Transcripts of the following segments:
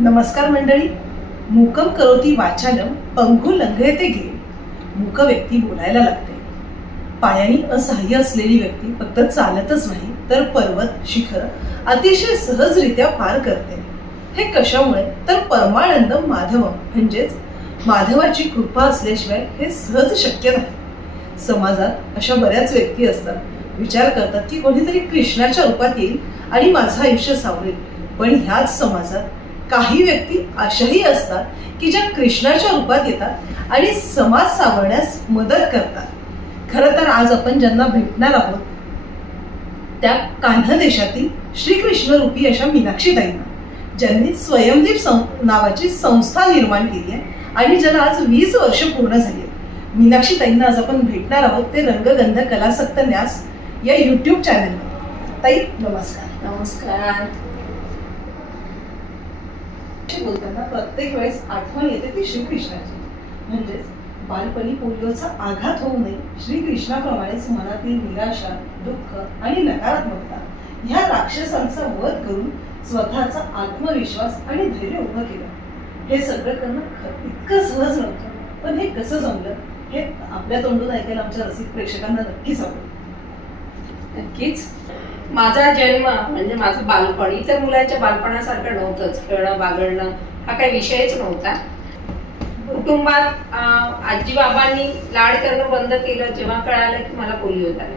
नमस्कार मंडळी. मूकं करोति वाचालं पंगु लंघयते गिरी. मूक व्यक्ती बोलायला लागते. पायानी असहाय्य असलेली व्यक्ती फक्त चालतच नाही तर पर्वत शिखर अतिशय सहजरित्या पार करते. हे कशामुळे तर परमानंद माधव म्हणजेच माधवाची कृपा असल्याशिवाय हे सहज शक्य नाही. समाजात अशा बऱ्याच व्यक्ती असतात, विचार करतात की कोणीतरी कृष्णाच्या रूपात येईल आणि माझं आयुष्य सावरेल. पण ह्याच समाजात काही व्यक्ती अशाही असतात की ज्या कृष्णाच्या रूपात येतात आणि समाज सावरण्यास मदत करतात. खरं तर आज आपण ज्यांना भेटणार आहोत त्या कान्हा देशातील श्रीकृष्ण रूपी अशा मीनाक्षीताईंना, ज्यांनी स्वयंदीप नावाची संस्था निर्माण केली आहे आणि ज्याला आज 20 वर्ष पूर्ण झाली आहेत. मीनाक्षीताईंना आज आपण भेटणार आहोत ते रंगगंध कलासक्त न्यास या यूट्यूब चॅनलवर. ताई नमस्कार. नमस्कार. बोलताना प्रत्येक वेळेस आठवण येते ती श्रीकृष्णाची. म्हणजेच बालपणी पोलिओचा आघात होऊ नये, श्रीकृष्णाप्रमाणेच मनातील निराशा, दुःख आणि नकारात्मकता ह्या राक्षसांचा वध करून स्वतःचा आत्मविश्वास आणि धैर्य उभं केलं. हे सगळं करणं इतकं सहज नव्हतं, पण हे कसं जमलं हे आपल्या तोंडून ऐकायला आमच्या रसिक प्रेक्षकांना नक्कीच आवडेल. नक्कीच. माझा जन्म म्हणजे माझं बालपण इतर मुलांच्या बालपणासारखं नव्हतंच. खेळणं बागडणं हा काही विषयच नव्हता. कुटुंबात आजी बाबांनी लाड करणं बंद केलं जेव्हा कळालं की मला पोलिओ झाला.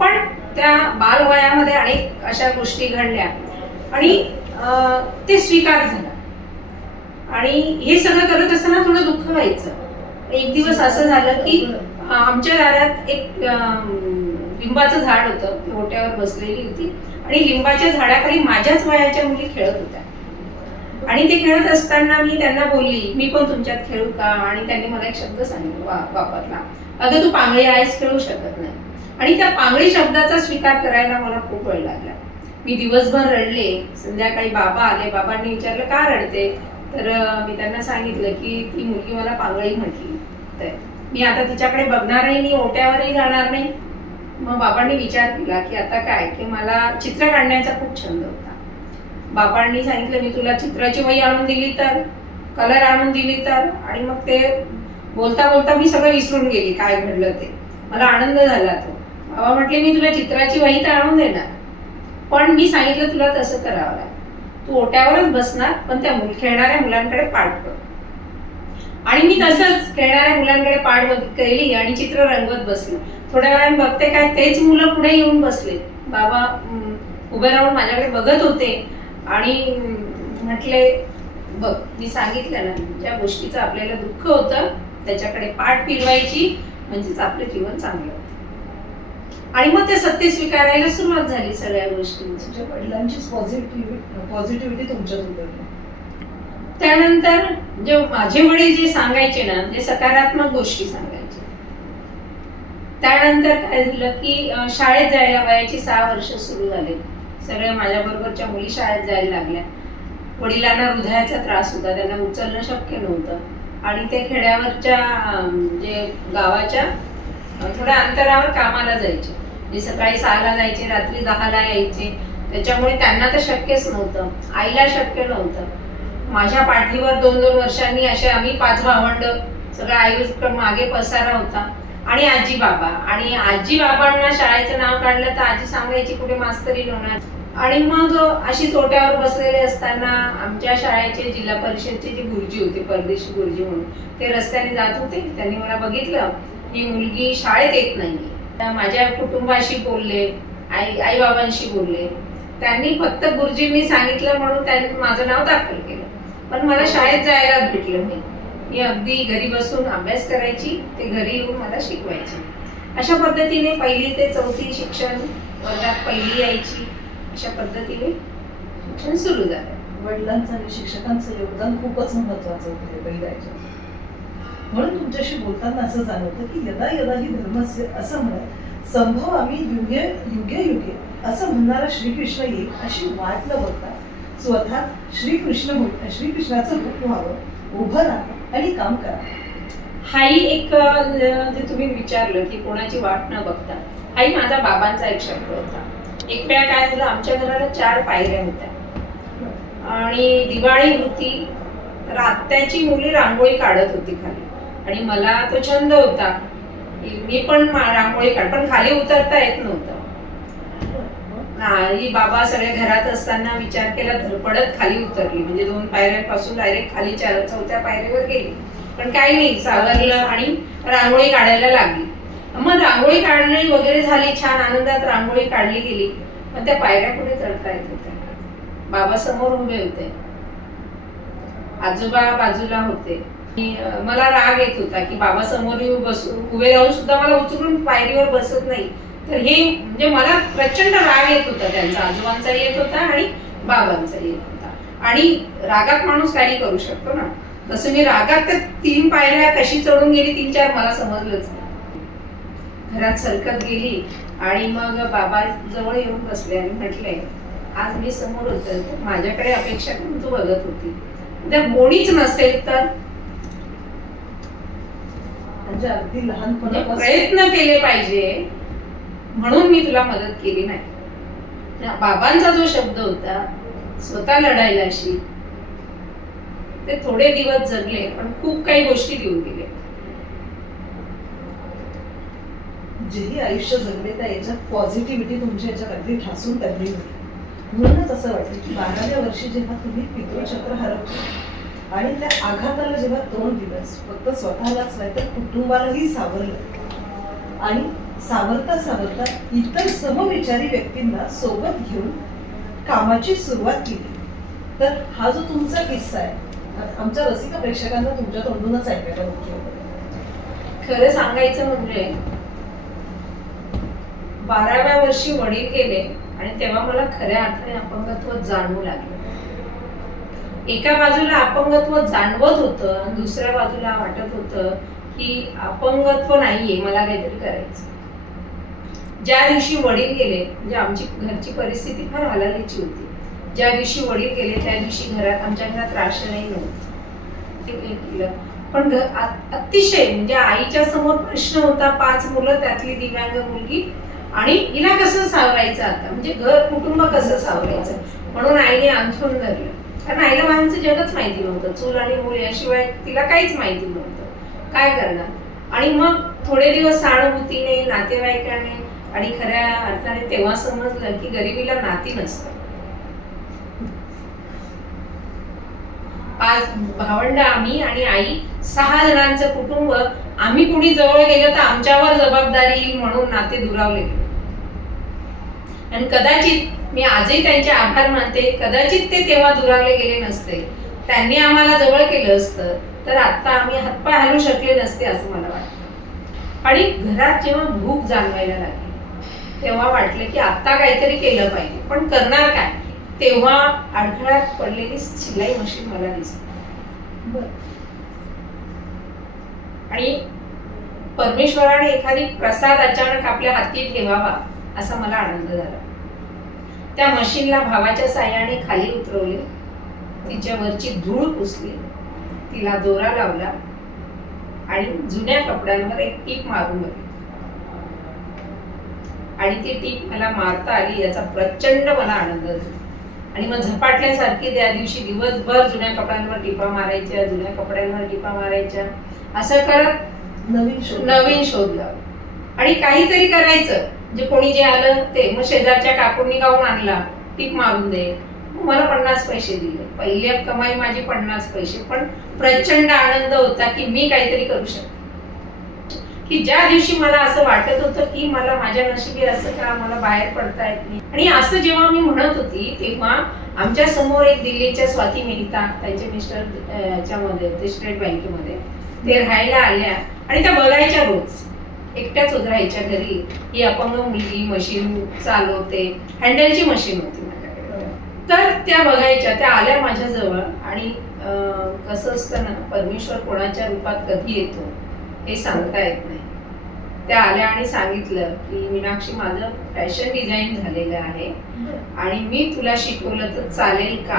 पण त्या बालवयामध्ये अनेक अशा गोष्टी घडल्या आणि ते स्वीकार झाला. आणि हे सगळं करत असताना थोडं दुःख व्हायचं. एक दिवस असं झालं की आमच्या दारात एक लिंबाचं झाड होतं. ती ओट्यावर बसलेली होती आणि लिंबाच्या झाडाखाली माझ्याच वयाच्या मुली खेळत होत्या. आणि ते खेळत असताना मी त्यांना बोलली, मी पण तुमच्यात खेळू का? आणि त्यांनी मला एक शब्द सांगितला वापरला, अगं तू पांगळी आहेस, खेळू शकत नाही. आणि त्या पांगळी शब्दाचा स्वीकार करायला मला खूप वेळ लागला. मी दिवसभर रडले. संध्याकाळी बाबा आले. बाबांनी विचारलं का रडते? तर मी त्यांना सांगितलं की ती मुलगी मला पांगळी म्हटली, तर मी आता तिच्याकडे बघणारही नाही, ओट्यावरही जाणार नाही. मग बाबांनी विचार केला की आता काय, की मला चित्र काढण्याचा खूप छंद होता. बाबांनी सांगितलं, मी तुला चित्राची वही आणून दिली तर, कलर आणून दिली तर. आणि मग ते बोलता बोलता मी सगळं विसरून गेली काय घडलं ते. मला आनंद झाला तो. बाबा म्हटले, मी तुला चित्राची वही तर आणून देणार, पण मी सांगितलं तुला तसं करावं लागेल. तू ओट्यावरच बसणार, पण त्या खेळणाऱ्या मुलांकडे पाठ कर. आणि मी तसंच खेळणाऱ्या मुलांकडे पाठ केली आणि चित्र रंगवत बसले. थोड्या वेळाने बघते काय तेच मुलं पुढे येऊन बसले. बाबा उभे राहून माझ्याकडे बघत होते आणि म्हटले, बघ मी सांगितलं ना, ज्या गोष्टीचं आपल्याला दुःख होतं त्याच्याकडे पाठ फिरवायची म्हणजेच आपलं जीवन चांगलं होतं. आणि मग ते सत्य स्वीकारायला सुरुवात झाली सगळ्या गोष्टींची. तुमच्या वडिलांचीच पॉझिटिव्हिटी तुमच्यात उतरली. त्यानंतर जे माझे वडील जे सांगायचे ना, ते सकारात्मक गोष्टी सांगायचे. त्यानंतर काय झालं की शाळेत जायला वयाची 6 वर्ष सुरू झाले. सगळ्या माझ्या बरोबरच्या मुली शाळेत जायला लागल्या. वडिलांना हृदयाचा त्रास होता, त्यांना उचलणं शक्य नव्हतं. आणि ते खेड्यावरच्या जे गावाच्या थोड्या अंतरावर कामाला जायचे. जे सकाळी 6ला जायचे, रात्री 10ला यायचे. त्याच्यामुळे त्यांना तर शक्यच नव्हतं, आईला शक्य नव्हतं. माझ्या पाठीवर 2-2 वर्षांनी असे आम्ही 5 भावंड, सगळं आई मागे पसारा होता. आणि आजी बाबा. आणि आजी बाबांना शाळेचं नाव काढलं तर आजी सांगायची कुठे मास्तरी होणार. आणि मग अशी तोट्यावर बसलेले असताना आमच्या शाळेचे जिल्हा परिषदचे जे गुरुजी होते, परदेशी गुरुजी म्हणून, ते रस्त्याने जात होते. त्यांनी मला बघितलं, ही मुलगी शाळेत येत नाही. माझ्या कुटुंबाशी बोलले, आई बाबांशी बोलले. त्यांनी फक्त गुरुजींनी सांगितलं म्हणून त्यांनी माझं नाव दाखल केलं. पण मला शाळेत जायला भेटलं नाही. मी अगदी घरी बसून अभ्यास करायची, ते घरी येऊन मला शिकवायचे. अशा पद्धतीने 1ली ते 4थी शिक्षण, वर्गात 1ली यायची, अशा पद्धतीने शिक्षण सुरू झालं. वडिलांचं आणि शिक्षकांचं योगदान खूपच महत्वाचं होतं पहिल्याच्या. म्हणून तुमच्याशी बोलताना असं जाणवतं की यदा यदा ही धर्मस्य असं म्हणत संभव आम्ही युगे युगे युगे असं म्हणणारा श्रीकृष्ण येईल अशी वाट न बघता स्वतः श्रीकृष्णाचं रूप व्हावं, उभं राहावं आणि काम करा. हाही एक जे तुम्ही विचारलं की कोणाची वाट न बघता, हाही माझा बाबांचा एक शब्द होता. एक वेळा काय झालं, आमच्या घराला 4 पायऱ्या होत्या. आणि दिवाळी होती, तर आत्याची मुली रांगोळी काढत होती खाली, आणि मला तो छंद होता की मी पण रांगोळी काढ, पण खाली उतरता येत नव्हतं. आई बाबा सगळे घरात असताना विचार केला, धडपडत खाली उतरली, म्हणजे 2 पायऱ्यांपासून डायरेक्ट खाली 4-4थ्या पायरीवर गेली. पण काही नाही, सावरलं आणि रांगोळी काढायला लागली. मग रांगोळी काढली वगैरे झाली, छान आनंदात रांगोळी काढली गेली. पण त्या पायऱ्या पुढे चढता येत होत्या. बाबा समोर उभे होते, आजोबा बाजूला होते. मला राग येत होता की बाबा समोर उभे राहून सुद्धा मला उचलून पायरीवर बसत नाही. तर हे म्हणजे मला प्रचंड राग येत होता, त्यांचा आजोबांचा येत होता आणि बाबांचा येत होता. आणि रागात माणूस काही करू शकतो ना, तसं मी रागात त्या 3 पायऱ्या कशी चढून गेली 3-4 मला समजलंच नाही. घरात सरकत गेली आणि मग बाबा जवळ येऊन बसले आणि म्हटले, आज मी समोर होते, माझ्याकडे अपेक्षा करून तू बघत होती, त्या कोणीच नसेल तर. म्हणजे अगदी लहानपणापासून प्रयत्न केले पाहिजे म्हणून मी तुला मदत केली नाही. बाबांचा जो शब्द होता, स्वतः लढायला शिक, ते थोडे दिवस जगले पण खूप काही गोष्टी देऊन गेले. जेही आयुष्य जगले त्या याच्यात पॉझिटिव्हिटी तुमच्या याच्यात अगदी ठासून धरली होती. म्हणूनच असं वाटतं की 12व्या वर्षी जेव्हा तुम्ही पितृचक्र हरवलं आणि त्या आघाताला जेव्हा तोंड दिलंस, फक्त स्वतःलाच नाही तर कुटुंबालाही सावरलं, आणि सावरता सावरता इतर समविचारी व्यक्तींना सोबत घेऊन कामाची सुरुवात केली. तर हा जो तुमचा किस्सा आहे, आमच्या रसिक प्रेक्षकांना तुमच्या तोंडूनच ऐकायला मुख्य होतं. खरं सांगायचं म्हणजे 12व्या वर्षी वडील गेले आणि तेव्हा मला खऱ्या अर्थाने अपंगत्व जाणवू लागलं. एका बाजूला अपंगत्व जाणवत होतं आणि दुसऱ्या बाजूला वाटत होतं की अपंगत्व नाहीये, मला काहीतरी करायचं. ज्या दिवशी वडील गेले, म्हणजे आमची घरची परिस्थिती फार हलालीची होती. ज्या दिवशी वडील गेले त्या दिवशी आमच्या घरात राशनही नव्हतं. पण अतिशय म्हणजे आईच्या समोर प्रश्न होता, 5 मुलं त्यातली दिव्यांग मुलगी, आणि हिला कसं सावरायचं आता, म्हणजे घर कुटुंब कसं सावरायचं. म्हणून आईने अंथरूण धरलं, कारण आईला बाहेरचं जगच माहिती नव्हतं. चूल आणि मूल याशिवाय तिला काहीच माहिती नव्हतं, काय करणार. आणि मग थोडे दिवस सहानुभूतीने, नातेवाईकाने, आणि खऱ्या अर्थाने तेव्हा समजलं की गरिबीला नाती नसतं. 5 भावंड आम्ही आणि आई, 6 जणांचं कुटुंब. आम्ही कुणी जवळ गेलं तर आमच्यावर जबाबदारी येईल म्हणून नाते दुरावले. आणि कदाचित मी आजही त्यांचे आभार मानते, कदाचित ते तेव्हा दुरावले गेले नसते, त्यांनी आम्हाला जवळ केलं असतं तर आता आम्ही हातपाय हलवू शकले नसते असं मला वाटतं. आणि घरात जेव्हा भूक जाणवायला लागली तेव्हा वाटलं की आता काहीतरी केलं पाहिजे, पण करणार काय. तेव्हा अडथळ्यात पडलेली शिलाई मशीन मला दिसली. आणि परमेश्वराने एखादी प्रसाद अचानक आपल्या हाती ठेवावा असा मला आनंद झाला. त्या मशीनला भावाच्या साह्याने खाली उतरवले, तिच्यावरची धूळ पुसली, तिला दोरा लावला आणि जुन्या कपड्यांवर एक टीप मारून बघितली. आणि ती टीप मला मारता आली याचा प्रचंड मला आनंद झाला. आणि मग झपाटल्यासारखी त्या दिवशी दिवसभर जुन्या कपड्यांवर टिपा मारायच्या, जुन्या कपड्यांवर टिपा मारायच्या, असं करत नवीन शोध लावला. आणि काहीतरी करायचं, म्हणजे कोणी जे आलं ते. मग शेजारच्या काकूंनी गाऊन आणला, टीप मारून दे, मला 50 पैसे दिले. पहिली कमाई माझी 50 पैसे, पण प्रचंड आनंद होता की मी काहीतरी करू शकते. की ज्या दिवशी मला असं वाटत होतं की मला माझ्या नशिबी असं का, मला बाहेर पडता येत नाही. आणि असं जेव्हा मी म्हणत होती तेव्हा आमच्या समोर एक दिल्लीच्या स्वाती मेहता, त्यांचे मिस्टर याच्यामध्ये ते स्टेट बँकेमध्ये ते राहायला आल्या आणि त्या बघायच्या रोज, एकट्याच राहायच्या घरी. ही अपंग मुलगी मशीन चालवते, हँडलची मशीन होती माझ्याकडे. तर त्या बघायच्या, त्या आल्या माझ्याजवळ. आणि कसं असतं ना, परमेश्वर कोणाच्या रूपात कधी येतो हे सांगता येत नाही. त्या आल्या आणि सांगितलं की मीनाक्षी, माझं फॅशन डिझाईन झालेलं आहे आणि मी तुला शिकवलं तर चालेल का.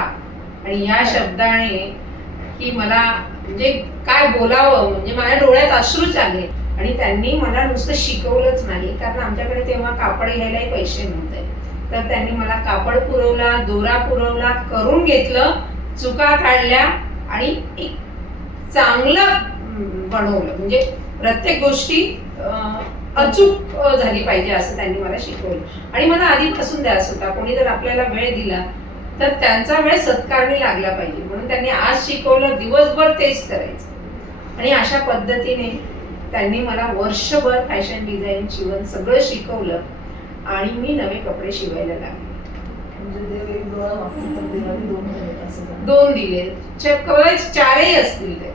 आणि या शब्दाने की मला म्हणजे काय बोलावं, म्हणजे माझ्या डोळ्यात अश्रूच आले. आणि त्यांनी मला नुसतं शिकवलंच नाही, कारण आमच्याकडे तेव्हा कापड घ्यायलाही पैसे नव्हते. तर त्यांनी मला कापड पुरवला, दोरा पुरवला, करून घेतलं चुका काढल्या आणि एक चांगलं बनवलं. म्हणजे प्रत्येक गोष्टी अचूक झाली पाहिजे असं त्यांनी मला शिकवलं. आणि मला आधीपासून द्यास होता, कोणी जर आपल्याला वेळ दिला तर त्यांचा वेळ सत्कारणी लागला पाहिजे, म्हणून त्यांनी आज शिकवलं, दिवसभर तेच करायचं. आणि अशा पद्धतीने त्यांनी मला वर्षभर फॅशन डिझाईन, शिवण सगळं शिकवलं आणि मी नवे कपडे शिवायला लागले. म्हणजे देव एक डोळा वापरून तर देवाने दोन दिले असं झालं. 2 दिले, कदाचित 4ही असतील ते.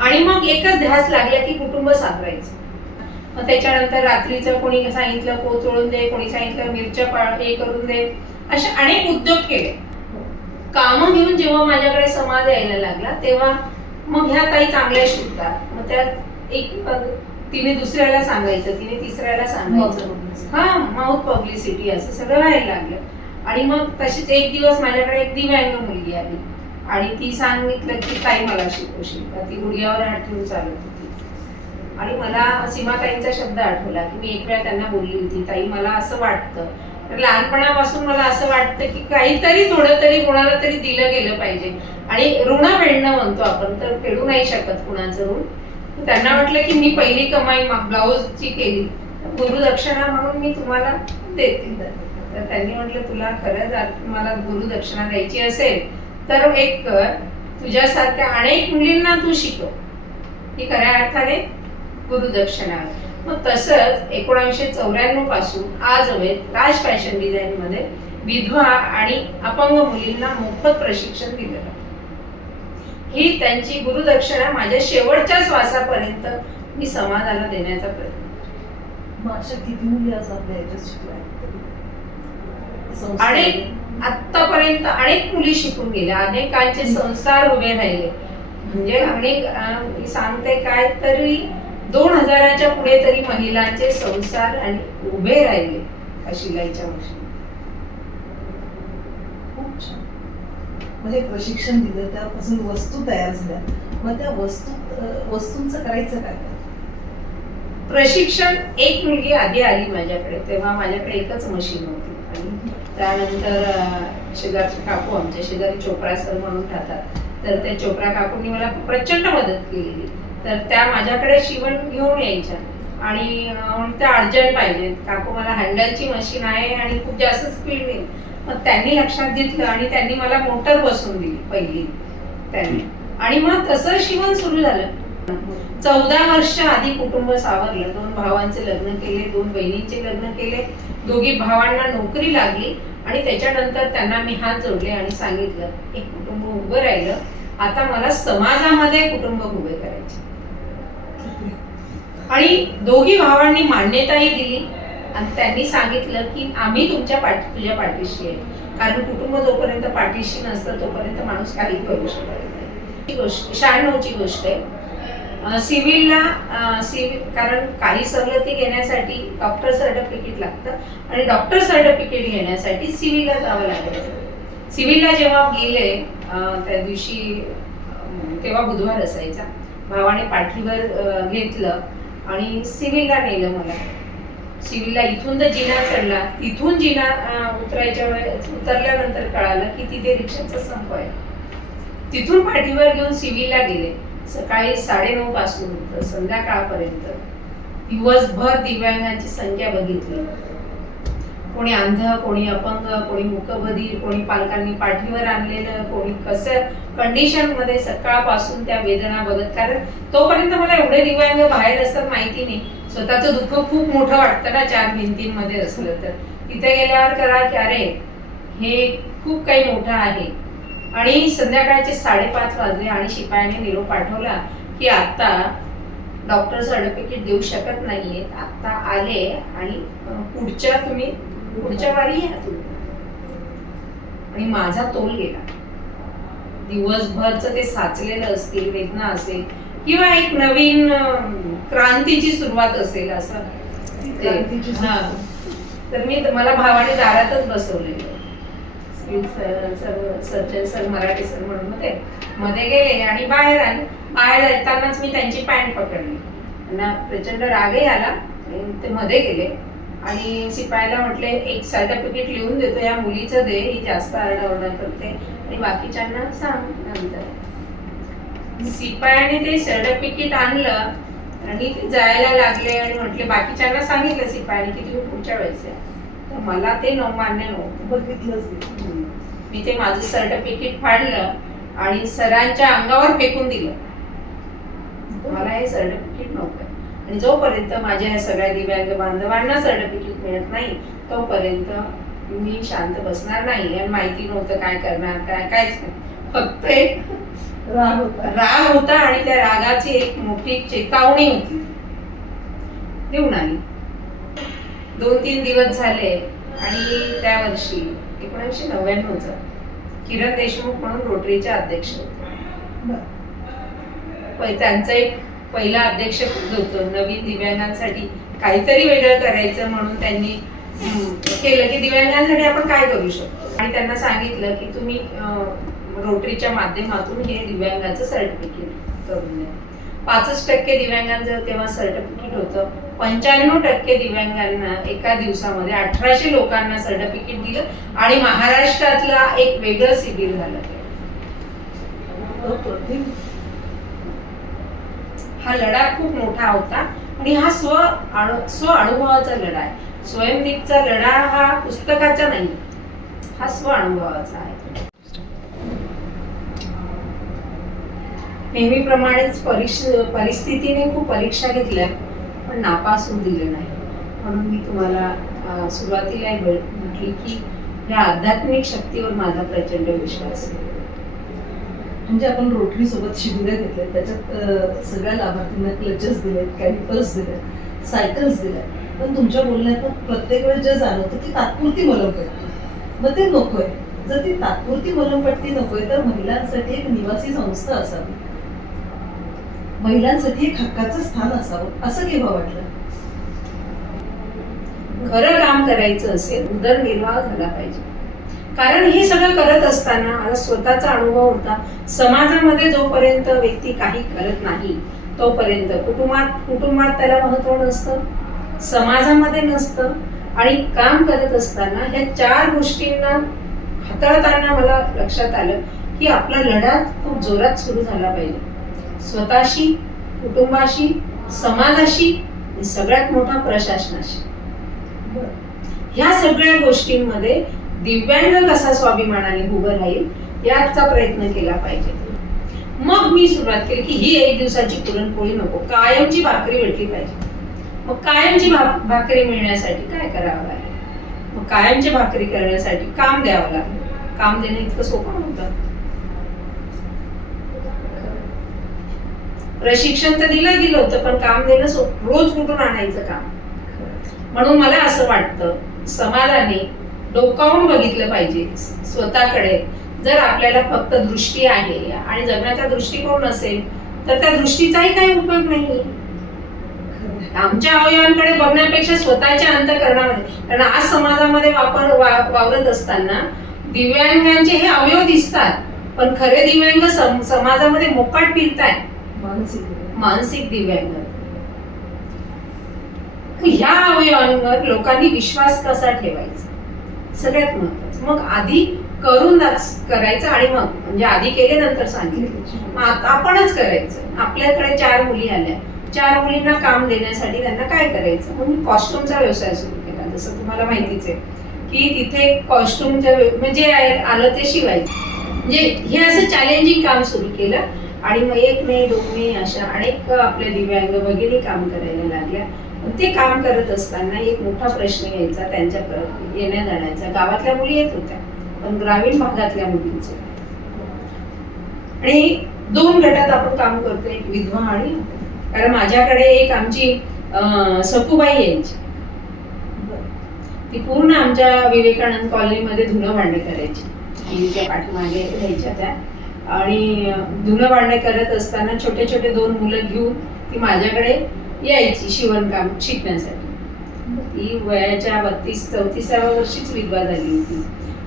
आणि मग एकच ध्यास लागला की कुटुंब सावरायचं. मग त्याच्यानंतर रात्रीचं कोणी सांगितलं पोचळून दे, कोणी सांगितलं मिरच्या हे करून दे, असे अनेक उद्योग केले. कामं घेऊन जेव्हा माझ्याकडे समाज यायला लागला तेव्हा मग ह्या ताई चांगल्या शिकतात, मग त्यात एक तिने दुसऱ्याला सांगायचं, तिने तिसऱ्याला सांगायचं, हा माउथ पब्लिसिटी असं सगळं व्हायला लागलं. आणि मग तशीच एक दिवस माझ्याकडे एक दिव्यांग मुलगी आली आणि ती सांगितलं की ताई मला शिकवशील का. ती गुडघ्यावर हात ठेवून चालत होती आणि मला सीमाताईंचा शब्द आठवला की मी एक वेळा त्यांना बोलली होती, ताई मला असं वाटतं, तर लहानपणापासून मला असं वाटतं की काहीतरी थोडं तरी कोणाला तरी दिलं गेलं पाहिजे. आणि ऋण फेडणं म्हणतो आपण, तर फेडू नाही शकत कुणाचं ऋण. त्यांना वाटलं की मी पहिली कमाई ब्लाऊजची केली, गुरुदक्षिणा म्हणून मी तुम्हाला देते. तर त्यांनी म्हटलं तुला खरंच मला गुरुदक्षिणा द्यायची असेल तर एक कर, तुझ्यासारख्या अनेक मुलींना तू शिकव, ही खऱ्या अर्थाने गुरुदक्षिणा. मग तसंच 1994 पासून आज राज फॅशन डिझाईन मध्ये विधवा आणि अपंग मुलींना मोफत प्रशिक्षण दिलं जातं. ही त्यांची गुरुदक्षिणा माझ्या शेवटच्या श्वासापर्यंत मी समाजाला देण्याचा प्रयत्न. मग अशा किती मुली आज आपल्या याच्यात शिकल्या? अनेक आतापर्यंत अनेक मुली शिकून गेल्या, अनेकांचे संसार उभे राहिले. म्हणजे अनेक मी सांगते काय तरी 2000च्या पुढे तरी महिलांचे संसार आणि उभे राहिले शिलाईच्या मशीन. खूप छान. म्हणजे प्रशिक्षण दिलं, त्यापासून वस्तू तयार झाल्या, मग त्या वस्तूंचं करायचं काय? प्रशिक्षण एक मुलगी आधी आली माझ्याकडे, तेव्हा माझ्याकडे एकच मशीन होती. आणि त्यानंतर शेजारचे काकू, आमच्या शेजारी चोप्रा सर म्हणून राहतात, तर त्या चोप्रा काकूंनी मला प्रचंड मदत केलेली. तर त्या माझ्याकडे शिवण घेऊन यायच्या आणि त्या अर्जंट पाहिजे, काकू मला हँडलची मशीन आहे आणि खूप जास्त स्पीड नाही. मग त्यांनी लक्षात घेतलं आणि त्यांनी मला मोटर बसवून दिली पहिली त्यांनी. आणि मग तसं शिवण सुरू झालं. 14 वर्ष आधी कुटुंब सावरलं. 2 भावांचे लग्न केले, 2 बहिणींचे लग्न केले, दोघी भावांना नोकरी लागली आणि त्याच्यानंतर त्यांना मी हात जोडले आणि सांगितलं एक कुटुंब उभं राहिलं, आता मला समाजामध्ये कुटुंब उभे करायचे. आणि दोघी भावांनी मान्यताही दिली आणि त्यांनी सांगितलं की आम्ही तुझ्या पाठीशी आहे, कारण कुटुंब जोपर्यंत पाठीशी नसतं तोपर्यंत माणूस काही करू शकत नाही. ही गोष्ट 96ची गोष्ट आहे. सिव्हिलला कारण काही सवलती घेण्यासाठी डॉक्टर सर्टिफिकेट लागतं आणि डॉक्टर सर्टिफिकेट घेण्यासाठी सिव्हिलला जावं लागायचं. सिव्हिलला जेव्हा गेले त्या दिवशी, तेव्हा बुधवार असायचा, भावाने पाठीवर घेतलं आणि सिव्हिलला नेलं मला. सिव्हिलला इथून तर जिना चढला, तिथून जिना उतरायच्या वेळेस उतरल्यानंतर कळालं की तिथे रिक्षाचा संप आहे. तिथून पाठीवर घेऊन सिव्हिलला गेले. सकाळी 9:30 पासून तर संध्याकाळपर्यंत दिवसभर दिव्यांगांची संख्या बघितली. कोणी अंध, कोणी अपंग, कोणी मूकबधीर, कोणी पालकांनी पाठीवर आणलेलं, कोणी कसं कंडिशन मध्ये सकाळपासून त्या वेदना बघत. कारण तोपर्यंत मला एवढे दिव्यांग बाहेर असतात माहिती नाही. स्वतःचं दुःख खूप मोठं वाटतं ना 4 भिंतींमध्ये असलं तर. तिथे गेल्यावर करा की अरे हे खूप काही मोठं आहे. आणि संध्याकाळचे 5:30 वाजले आणि शिपायाने निरोप पाठवला की आता डॉक्टर सर्टिफिकेट देऊ शकत नाहीये, आता आले आणि पुढच्या वारी या तुम्ही. आणि माझा तोल गेला. दिवसभरचं ते साचलेलं असतील, वेदना असेल किंवा एक नवीन क्रांतीची सुरुवात असेल असं. तर मला भावाने दारातच बसवलेलं. सर्जन सर, मराठी सर म्हणून मध्ये गेले आणि बाहेर आले. बाहेर येतानाच मी त्यांची पॅन्ट पकडली. त्यांना प्रचंड रागही आला आणि ते मध्ये गेले आणि शिपायाला म्हटले एक सर्टिफिकेट लिहून देतो, या मुलीचं दे, ही जास्त आरडाओरडा करते आणि बाकीच्यांना सांग नंतर. शिपायाने ते सर्टिफिकेट आणलं आणि ते जायला लागले आणि म्हटले बाकीच्यांना सांगितलं शिपायाने की तुम्ही पुढच्या वेळेस या. तर मला ते मान्य नव्हतं. बघितलंच मी ते माझं सर्टिफिकेट फाडलं आणि सरांच्या अंगावर फेकून दिलं. मला हे सर्टिफिकेट नव्हतं आणि जोपर्यंत माझ्या या सगळ्या दिव्यांग बांधवांना सर्टिफिकेट मिळत नाही तोपर्यंत मी शांत बसणार नाही. आणि माहिती नव्हतं काय करणार, कायच नाही. फक्त एक राग होता आणि त्या रागाची एक मोठी चेतावणी होती. देऊन आली. 2-3 दिवस झाले आणि त्या वर्षी 1999 किरण देशमुख म्हणून रोटरीचे अध्यक्ष होते. त्यांचं एक पहिला अध्यक्षपद होतं. नवीन दिव्यांगांसाठी काहीतरी वेगळं करायचं म्हणून त्यांनी केलं की दिव्यांगांसाठी आपण काय करू शकतो. आणि त्यांना सांगितलं की तुम्ही रोटरीच्या माध्यमातून हे दिव्यांगाचं सर्टिफिकेट करून द्या. 65% दिव्यांगांचं तेव्हा सर्टिफिकेट होतं. 95% दिव्यांगांना एका दिवसामध्ये 1800 लोकांना सर्टिफिकेट दिलं आणि महाराष्ट्रातला एक वेगळं शिबिर झालं. हा लढा खूप मोठा होता आणि हा स्व अनुभवाचा लढा आहे. स्वयंदीपचा लढा हा पुस्तकाचा नाही, हा स्व अनुभवाचा आहे. नेहमीप्रमाणेच परिस्थितीने खूप परीक्षा घेतल्या पण नापास होऊ दिलं नाही. म्हणून मी तुम्हाला सुरुवातीला म्हटली की या आध्यात्मिक शक्तीवर माझा प्रचंड विश्वास आहे. म्हणजे आपण रोटरी सोबत शिबिरं घेतले, त्याच्यात सगळ्या लाभार्थींना क्लचेस दिलेत, कॅलिपर्स दिलेत, सायकल्स दिल्या. पण तुमच्या बोलण्यातून प्रत्येक वेळेस जे जाणवतं की तात्पुरती मलमपट्टी, मग ते नकोय. जर ती तात्पुरती मलमपट्टी नकोय तर महिलांसाठी एक निवासी संस्था असावी, महिलांसाठी एक हक्काचं स्थान असावं, असं केव्हा वाटलं? खरं काम करायचं असेल, उदरनिर्वाह झाला पाहिजे. कारण हे सगळं करत असताना मला स्वतःचा अनुभव होता. समाजामध्ये जोपर्यंत व्यक्ती काही करत नाही तोपर्यंत कुटुंबात त्याला महत्व नसतं, समाजामध्ये नसतं. आणि काम करत असताना ह्या 4 गोष्टींना हाताळताना मला लक्षात आलं की आपला लढा खूप जोरात सुरू झाला पाहिजे. स्वतःशी, कुटुंबाशी, समाजाशी आणि सगळ्यात मोठा प्रशासनाशी. ह्या सगळ्या गोष्टींमध्ये दिव्यांग कसा स्वाभिमानाने उभं राहील याचा प्रयत्न केला पाहिजे. मग मी सुरुवात केली की ही एक दिवसाची पुरणपोळी नको, कायमची भाकरी भेटली पाहिजे. मग कायमची भाकरी मिळण्यासाठी काय करावं लागेल? मग कायमची भाकरी करण्यासाठी काम द्यावं लागेल. काम देणं इतकं सोपं नव्हतं. प्रशिक्षण तर दिलं गेलं होतं पण काम देणं रोज कुठून आणायचं काम. म्हणून मला असं वाटतं समाजाने डोकावून बघितलं पाहिजे स्वतःकडे. जर आपल्याला फक्त दृष्टी आहे आणि जगण्याचा दृष्टिकोन नसेल तर त्या दृष्टीचाही काही उपयोग नाही. आमच्या अवयवांकडे बघण्यापेक्षा स्वतःच्या अंतःकरणामध्ये, कारण आज समाजामध्ये वावरत असताना दिव्यांगांचे हे अवयव दिसतात पण खरे दिव्यांग समाजामध्ये मोकाट फिरतायत. मानसिक दिव्यांग. ह्या अवयवांवर लोकांनी विश्वास कसा ठेवायचा सगळ्यात महत्वाचं. मग आधी करून करायचं आणि मग म्हणजे आधी केले नंतर सांगितलं. आपणच करायचं. आपल्याकडे 4 मुली आल्या, 4 मुलींना काम देण्यासाठी त्यांना काय करायचं म्हणून कॉस्ट्युमचा व्यवसाय सुरू केला. जसं तुम्हाला माहितीच आहे की तिथे कॉस्ट्युमच्या म्हणजे आलं ते शिवायचं. म्हणजे हे असं चॅलेंजिंग काम सुरू केलं आणि मग 1 मे 2 मे अशा अनेक आपल्या दिव्यांग भगिनी काम करायला लागल्या. ते काम करत असताना एक मोठा प्रश्न यायचा त्यांच्या येण्या जाण्याचा. गावातल्या मुली येत होत्या पण ग्रामीण भागातल्या मुलींचे. आणि 2 गटात आपण काम करतोय, एक विधवा आणि कारण माझ्याकडे एक आमची सखूबाई यायची. ती पूर्ण आमच्या विवेकानंद कॉलनीमध्ये धुणं भांडे करायची. टीव्हीच्या पाठीमागे राहायच्या त्या. आणि धुणं भांडे करत असताना छोटे छोटे 2 मुलं घेऊन ती माझ्याकडे यायची शिवणकाम शिकण्यासाठी. ती वयाच्या 32-34व्या वर्षीच विधवा झाली होती.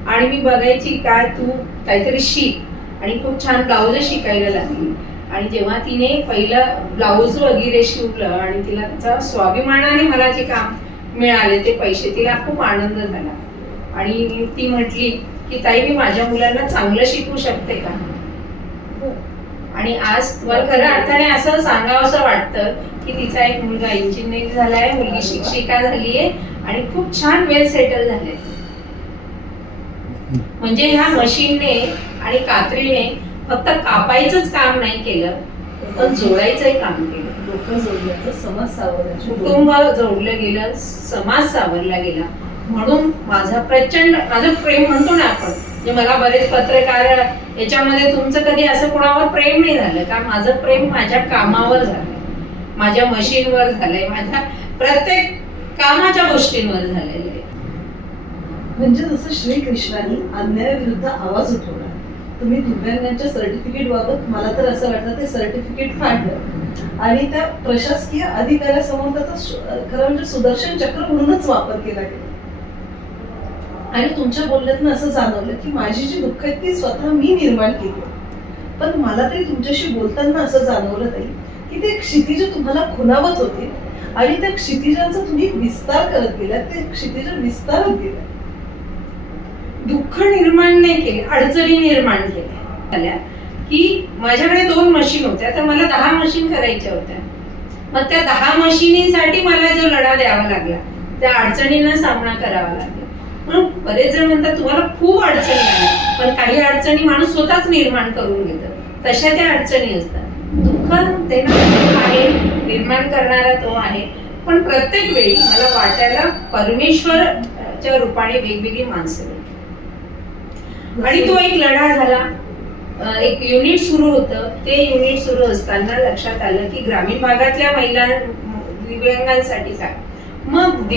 आणि मी बघायची काय तू काहीतरी शिक आणि खूप छान ब्लाऊज शिकायला लागली. आणि जेव्हा तिने पहिलं ब्लाऊज वगैरे शिवलं आणि तिला तिचा स्वाभिमानाने मला जे काम मिळाले ते पैसे, तिला खूप आनंद झाला. आणि ती म्हटली की ताई, मी माझ्या मुलांना चांगलं शिकवू शकते का? आणि आज तुम्हाला खऱ्या अर्थाने असं सांगावंसं वाटतं की तिचा एक मुलगा इंजिनिअरिंग झालाय, मुलगी शिक्षिका झालीये आणि खूप छान वेल सेटल झाले. म्हणजे ह्या मशीनने आणि कात्रीने फक्त कापायचंच काम नाही केलं, पण जोडायचंही काम केलं. डोकं जोडल्याचं, समाज सावरण्याचं, कुटुंब जोडलं गेलं, समाज सावरला गेला. म्हणून माझं प्रेम म्हणतो ना आपण, म्हणजे मला बरेच पत्रकार याच्यामध्ये, तुमचं कधी असं कोणावर प्रेम नाही झालं का? माझं प्रेम माझ्या कामावर झालंय, माझ्या मशीनवर झालंय, माझ्या प्रत्येक कामाच्या गोष्टींवर झालेलं आहे. म्हणजे जसं श्रीकृष्णाने अन्यायाविरुद्ध आवाज उठवला, तुम्ही दिव्यांगांच्या सर्टिफिकेट बाबत मला तर असं वाटतं ते सर्टिफिकेट फाडलं आणि त्या प्रशासकीय अधिकाऱ्यासमोर त्याचा खरं म्हणजे सुदर्शन चक्र म्हणूनच वापर केला गेला. आणि तुमच्या बोलण्यातून असं जाणवलं की माझी जी दुःख आहेत ती स्वतः मी निर्माण केली. पण मला तरी तुमच्याशी बोलताना असं जाणवलं नाही की ते क्षितिज तुम्हाला खुणावत होते आणि त्या क्षितिजांचा तुम्ही विस्तार करत गेला, ते क्षितिज विस्तारत गेला. दुःख निर्माण नाही केले, अडचणी निर्माण केल्या. की माझ्याकडे 2 मशीन होत्या, तर मला 10 मशीन करायच्या होत्या. मग त्या 10 मशिनीसाठी मला जो लढा द्यावा लागला, त्या अडचणींना सामना करावा लागला. म्हणून बरेच जण म्हणतात तुम्हाला खूप अडचणी आल्या, पण काही अडचणी माणूस स्वतःच निर्माण करून घेतो, तशा त्या अडचणी असतात. दुःख देणारा आहे, निर्माण करणारा तो आहे. पण प्रत्येक वेळी मला वाटायला परमेश्वरच्या रूपाने वेगवेगळी माणसं भेटली. आणि तो एक लढा झाला, एक युनिट सुरू होतं. ते युनिट सुरू असताना लक्षात आलं की ग्रामीण भागातल्या महिला दिव्यांगांसाठी काय. मग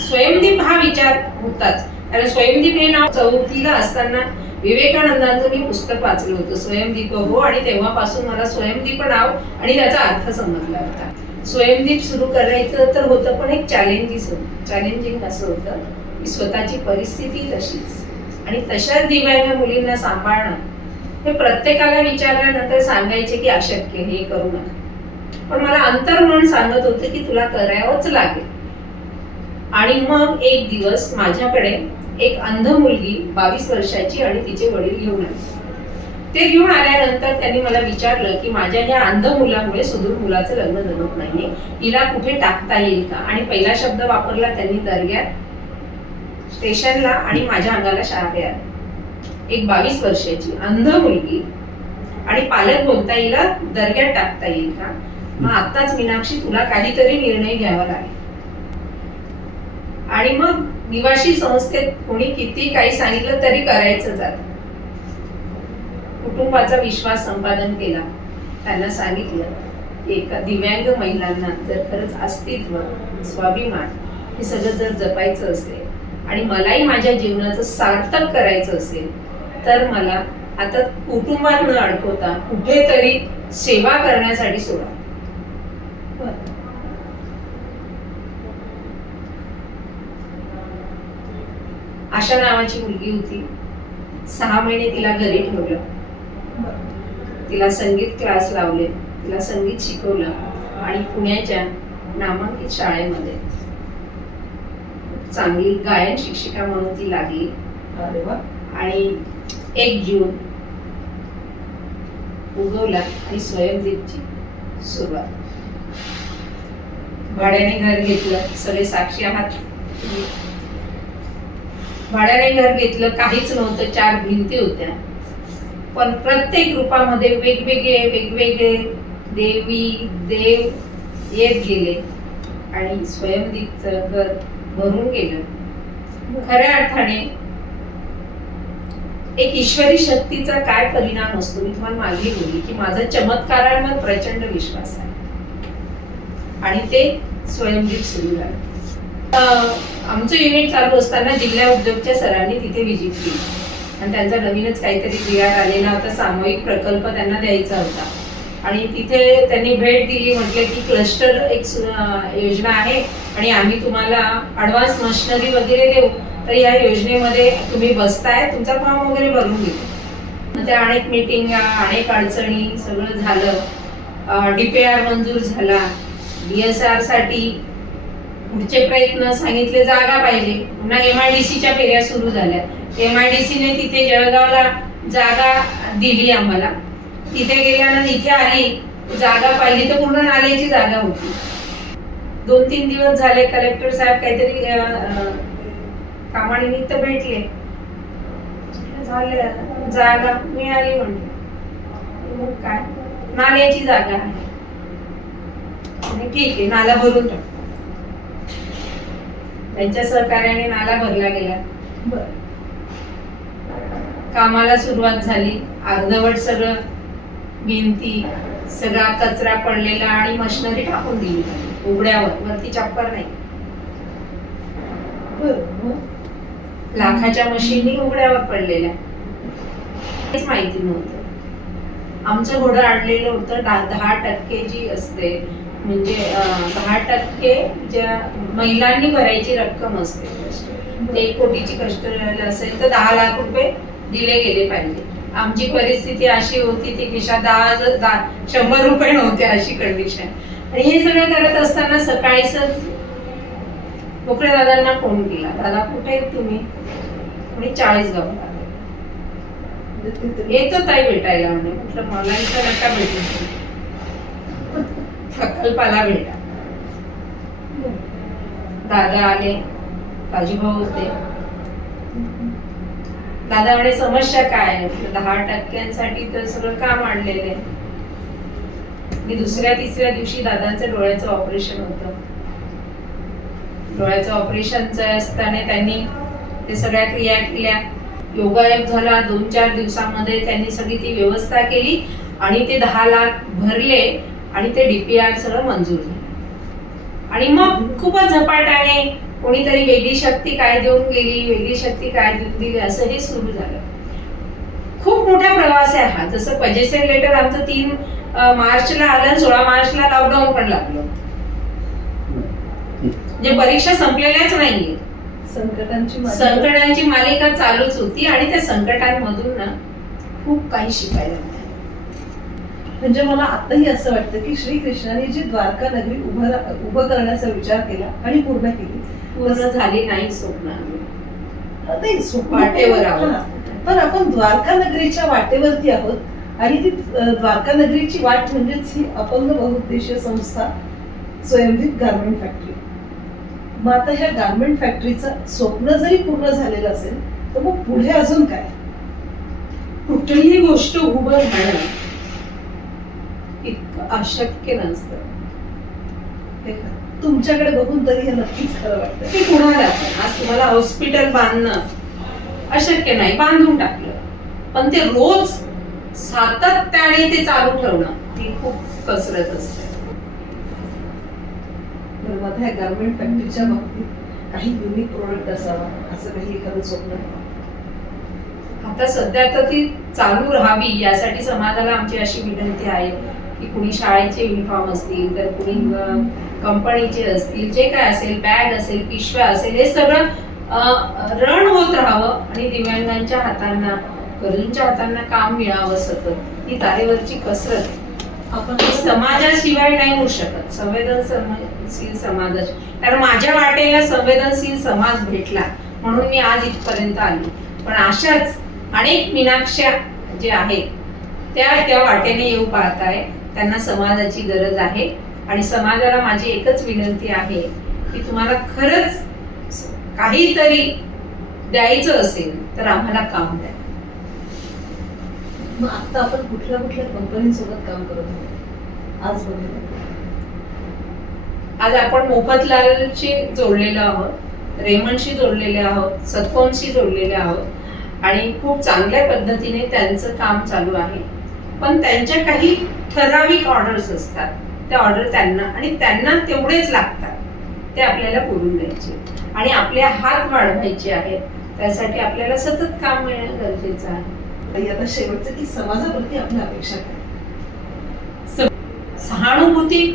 स्वयंदीप हा विचार होताच, कारण स्वयंदीप हे नाव 4थीला असताना विवेकानंदांचं मी पुस्तक वाचलं होतं, स्वयंदीप हो, आणि तेव्हापासून मला स्वयंदीप नाव आणि त्याचा अर्थ समजला होता. स्वयंदीप सुरू करायचं तर होतं, पण एक चॅलेंजिंग असं होतं की स्वतःची परिस्थिती तशीच आणि तशाच दिव्यांग मुलींना सांभाळणं हे प्रत्येकाला विचारल्यानंतर सांगायचे की अशक्य, हे करू नका. पण मला अंतर्मन सांगत होतं की तुला करावंच लागेल. आणि मग एक दिवस माझ्याकडे एक अंध मुलगी 22 वर्षाची आणि तिचे वडील घेऊन आले. ते घेऊन आल्यानंतर त्यांनी मला विचारलं की माझ्या ह्या अंध मुलामुळे सुदूर मुलाचं लग्न जमत नाहीये, हिला कुठे टाकता येईल का? आणि पहिला शब्द वापरला त्यांनी दर्ग्यात, स्टेशनला आणि माझ्या अंगाला शहारे आले. एक 22 वर्षाची अंध मुलगी आणि पालक बोलता येईल दर्ग्यात टाकता येईल का? मग आत्ताच मीनाक्षी तुला काहीतरी निर्णय घ्यावा लागेल. आणि मग निवासी संस्थेत कोणी किती काही सांगितलं तरी करायचं जातं. कुटुंबाचा विश्वास संपादन केला. त्यांना सांगितलं की एका दिव्यांग महिलांना जर खरंच अस्तित्व, स्वाभिमान हे सगळं जर जपायचं असेल आणि मलाही माझ्या जीवनाचं सार्थक करायचं असेल तर मला आता कुटुंबात न अडकवता कुठेतरी सेवा करण्यासाठी सोडा. आशा नावाची मुलगी होती. 6 महिने तिला घरी ठेवलं, तिला संगीत क्लास लावले, तिला संगीत शिकवलं आणि पुण्याच्या नामांकित शाळेमध्ये चांगली गायन शिक्षिका म्हणून ती लागली. आणि 1 जून उगवला आणि स्वयंदीपची सुरुवात. भाड्याने घर घेतलं, सगळे साक्षी आहात. भाड्याने घर घेतलं, काहीच नव्हतं, 4 भिंती होत्या, पण प्रत्येक रूपामध्ये वेगवेगळे देवी देव येत गेले आणि स्वयंदीपचं घर भरून गेलं. खऱ्या अर्थाने एक ईश्वरी शक्तीचा काय परिणाम असतो, मी तुम्हाला मागे बोलली की माझा चमत्कारांवर प्रचंड विश्वास आहे आणि ते स्वयंदीप सुरू झालं. आमचं युनिट चालू असताना जिल्हा उद्योगच्या सरांनी तिथे व्हिजिट केली आणि त्यांचा नवीनच काहीतरी PR आलेला होता, सामूहिक प्रकल्प त्यांना द्यायचा होता आणि तिथे त्यांनी भेट दिली. म्हटलं की क्लस्टर एक योजना आहे आणि आम्ही तुम्हाला ॲडव्हान्स मशिनरी वगैरे देऊ, तर या योजनेमध्ये तुम्ही बसताय, तुमचा फॉर्म वगैरे भरून घेतो. त्या अनेक मीटिंग, अनेक अडचणी, सगळं झालं. DPR मंजूर झाला. DSR साठी पुढचे प्रयत्न सांगितले, जागा पाहिजे. पुन्हा MIDCच्या फेऱ्या सुरू झाल्या. MIDCने तिथे जळगावला जागा दिली आम्हाला. तिथे गेल्यानंतर इथे आली, जागा पाहिली तर पूर्ण नाल्याची जागा होती. 2-3 दिवस झाले कलेक्टर साहेब काहीतरी कामानिमित्त भेटले. झालं, जागा मिळाली म्हणते. मग काय, नाल्याची जागा आहे. आणि ठीक आहे, नाला भरून टाक. त्यांच्या सहकार्याने नाला भरला गेला. बरं. कामाला सुरुवात झाली. अर्धवट सगळं भिंती, सगळा कचरा पडलेला आणि मशिनरी टाकून दिली उघड्यावर, वरती चप्पर नाही. बरं. लाखाच्या मशीनी उघड्यावर पडलेल्या, काहीच माहिती नव्हतं. आमचं घोडं आणलेलं होतं 10% जी असते, म्हणजे 10% ज्या महिलांनी भरायची रक्कम असते, 1 कोटीची कष्ट असेल तर 10 लाख रुपये दिले गेले पाहिजे. आमची परिस्थिती अशी होती ती खिशात 100 रुपये नव्हते, अशी कंडिशन. आणि हे सगळं करत असताना सकाळीच मोकळे दादांना फोन केला, दादा कुठे आहेत तुम्ही? आणि 40 गावला येतो ताई भेटायला. म्हणे म्हटलं मला इथं नका भेटू, प्रकल्पाला भेटा. दादा आले, राजूभाऊ होते. दादा म्हणे समस्या काय आहे? 10% तर सगळं काम आणलेलं आहे. मी 2-3 दिवशी दादांचं डोळ्याचं ऑपरेशन होतं. डोळ्याचं ऑपरेशनचं असताना त्यांनी ते सगळ्या क्रिया केल्या. योगायोग झाला. 2-4 दिवसामध्ये त्यांनी सगळी ती व्यवस्था केली आणि ते 10 लाख भरले आणि ते DPR सगळं मंजूर झालं. आणि मग खूपच झपाट्याने कोणीतरी वेगळी शक्ती काय देऊन गेली, वेगळी शक्ती काय देऊन दिली, असं हे सुरू झालं. खूप मोठा प्रवास आहे हा. जसं पजेशन लेटर आमचं 3 मार्चला आलं, 16 मार्चला लॉकडाऊन पण लागलं. म्हणजे परीक्षा संपलेल्याच नाहीये. संकटांची मालिका चालूच होती आणि त्या संकटांमधून ना खूप काही शिकायला मिळालं. म्हणजे मला आताही असं वाटतं की श्रीकृष्णाने जी द्वारका नगरी उभं करण्याचा विचार केला आणि पूर्ण केली, पूर्ण झाली नाही स्वप्न. वाटेवर आहोत, पण आपण द्वारका नगरीच्या वाटेवरती आहोत. आणि ती द्वारका नगरीची वाट म्हणजेच ही अपंग बहुउद्देशीय संस्था स्वयंभीत गारमेंट फॅक्टरी. मग आता ह्या गारमेंट फॅक्टरीचं स्वप्न जरी पूर्ण झालेलं असेल तर मग पुढे अजून काय? कुठलीही गोष्ट उभं राहणं इतकं अशक्य नसतं. तुमच्याकडे बघून तरी हे नक्कीच खरं वाटतं. ते कुणाला आज तुम्हाला हॉस्पिटल बांधणं अशक्य नाही, बांधून टाकलं, पण ते रोज सातत्याने ते चालू ठेवणं ही खूप कसरत असते. ह्या गारमेंट फॅक्टरीच्या बाबतीत काही युनिक प्रोडक्ट असावा असं काही एखादं स्वप्न? आता सध्या तर ती चालू राहावी यासाठी समाजाला आमची अशी विनंती आहे की कुणी शाळेचे युनिफॉर्म असतील तर कुणी कंपनीचे असतील, जे काय असेल, बॅग असेल, पिशव्या असेल, हे सगळं रण होत राहावं आणि दिव्यांगांच्या हातांना, गरजूंच्या हातांना काम मिळावं. सतत ही तारेवरची कसरत आपण समाजाशिवाय नाही होऊ शकत. संवेदनशील समाजाची, कारण माझ्या वाटेला संवेदनशील समाज भेटला म्हणून मी आज इथपर्यंत आली. पण अशाच अनेक मीनाक्षी जे आहेत त्या वाटेने येऊ पाहत आहे. त्यांना समाजाची गरज आहे आणि समाजाला माझी एकच विनंती आहे की तुम्हाला खरंच काहीतरी द्यायचं असेल तर आम्हाला काम द्या. मग आता आपण कुठल्या कंपनीसोबत काम करत आहोत आज बघितलं? आज आपण मोफतलालशी जोडलेलो आहोत, रेमंडशी जोडलेले आहोत, सतकोनशी जोडलेले आहोत आणि खूप चांगल्या पद्धतीने त्यांचं काम चालू आहे. पण त्यांच्या काही ठराविक ऑर्डर्स असतात, त्या ऑर्डर त्यांना तेवढेच लागतात, ते आपल्याला पुरून द्यायचे आणि आपले हात वाढवायचे आहेत. त्यासाठी आपल्याला सतत काम मिळणं गरजेचं आहे. आता शेवटचं की समाजाप्रती आपल्या अपेक्षा काय? सहानुभूती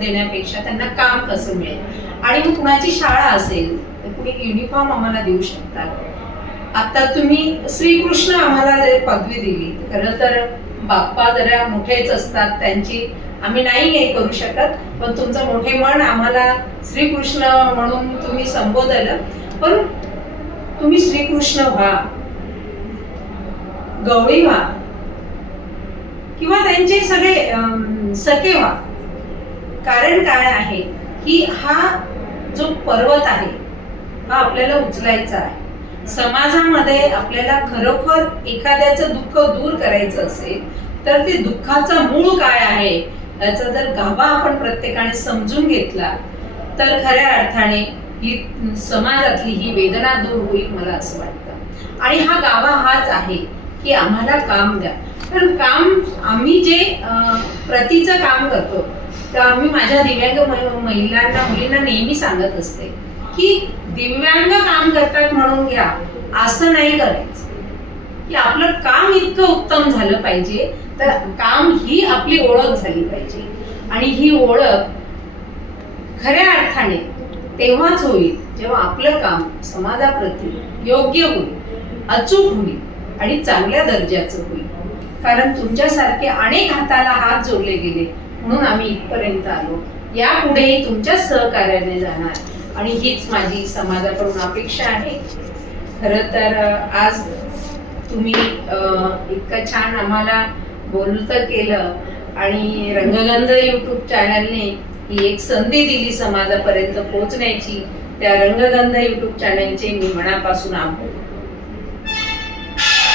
देण्यापेक्षा त्यांना काम कसं मिळेल. आणि मग कुणाची शाळा असेल तर कुणी युनिफॉर्म आम्हाला देऊ शकतात. आता तुम्ही श्रीकृष्ण आम्हाला पदवी दिली, खरं तर बाप्पा जरा मोठेच असतात, त्यांची आम्ही नाही हे करू शकत, पण तुमचं मोठे मन आम्हाला श्रीकृष्ण म्हणून तुम्ही संबोधलं, पण तुम्ही श्रीकृष्ण व्हा, गवळी व्हा किंवा त्यांचे सगळे सखे व्हा. कारण काय आहे की हा जो पर्वत आहे हा आपल्याला उचलायचा आहे. समाजामध्ये आपल्याला खरोखर एखाद्याचं दुःख दूर करायचं असेल तर ते दुःखाचं मूळ काय आहे याचा जर गाभा आपण प्रत्येकाने समजून घेतला तर खऱ्या अर्थाने ही समाजातली ही वेदना दूर होईल, मला असं वाटतं. आणि हा गाभा हाच आहे की आम्हाला काम द्या. कारण काम आम्ही जे प्रतीचं काम करतो तर आम्ही माझ्या दिव्यांग महिलांना मुलींना नेहमी सांगत असते की दिव्यांग काम करतात म्हणून घ्या असं नाही करायचं, की आपलं काम इतकं उत्तम झालं पाहिजे तर काम ही आपली ओळख झाली पाहिजे. आणि ही ओळख खऱ्या अर्थाने तेव्हाच होईल जेव्हा आपलं काम समाजाप्रती योग्य होईल, अचूक होईल आणि चांगल्या दर्जाचं होईल. कारण तुमच्यासारखे अनेक हाताला हात जोडले गेले म्हणून आम्ही इथपर्यंत आलो. यापुढेही तुमच्या सहकार्याने जाणार आणि हीच माझी समाजाकडून अपेक्षा आहे. खरं तर आज तुम्ही इतकं छान आम्हाला बोलतं केलं आणि रंगगंध यूट्यूब चॅनलने ही एक संधी दिली समाजापर्यंत पोहोचण्याची. त्या रंगगंध यूट्यूब चॅनलचे मी मनापासून आभार.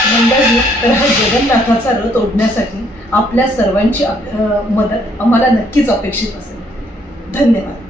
नंदाजी, तर हा जगन्नाथाचा रथ ओढण्यासाठी आपल्या सर्वांची मदत आम्हाला नक्कीच अपेक्षित असेल. धन्यवाद.